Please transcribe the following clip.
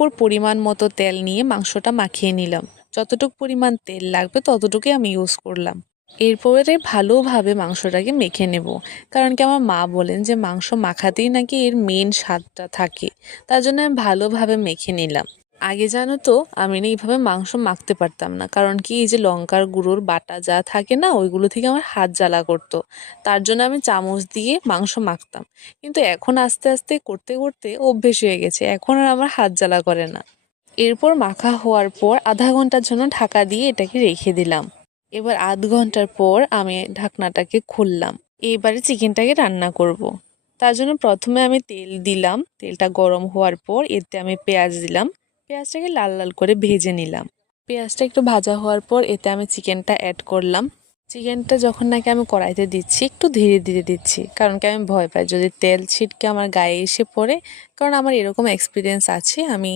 উপর পরিমাণ মতো তেল নিয়ে মাংসটা মাখিয়ে নিলাম। যতটুকু পরিমাণ তেল লাগবে ততটুকুই আমি ইউজ করলাম। এরপরে ভালোভাবে মাংসটাকে মেখে নেব, কারণ কি আমার মা বলেন যে মাংস মাখাতেই নাকি এর মেন স্বাদটা থাকে। তার জন্য আমি ভালোভাবে মেখে নিলাম। আগে জানো তো আমি না এইভাবে মাংস মাখতে পারতাম না, কারণ কি এই যে লঙ্কার গুঁড়োর বাটা যা থাকে না ওইগুলো থেকে আমার হাত জ্বালা করতো। তার জন্য আমি চামচ দিয়ে মাংস মাখতাম, কিন্তু এখন আস্তে আস্তে করতে করতে অভ্যেস হয়ে গেছে, এখন আর আমার হাত জ্বালা করে না। এরপর মাখা হওয়ার পর আধা ঘন্টার জন্য ঢাকা দিয়ে এটাকে রেখে দিলাম। এবার আধ ঘন্টার পর আমি ঢাকনাটাকে খুললাম। এবারে চিকেনটাকে রান্না করব। তার জন্য প্রথমে আমি তেল দিলাম, তেলটা গরম হওয়ার পর এতে আমি পেঁয়াজ দিলাম, পেঁয়াজটাকে লাল লাল করে ভেজে নিলাম। পেঁয়াজটা একটু ভাজা হওয়ার পর এতে আমি চিকেনটা অ্যাড করলাম। চিকেনটা যখন নাকি আমি কড়াইতে দিচ্ছি একটু ধীরে ধীরে দিচ্ছি, কারণ কি আমি ভয় পাই যদি তেল ছিটকে আমার গায়ে এসে পড়ে, কারণ আমার এরকম এক্সপিরিয়েন্স আছে। আমি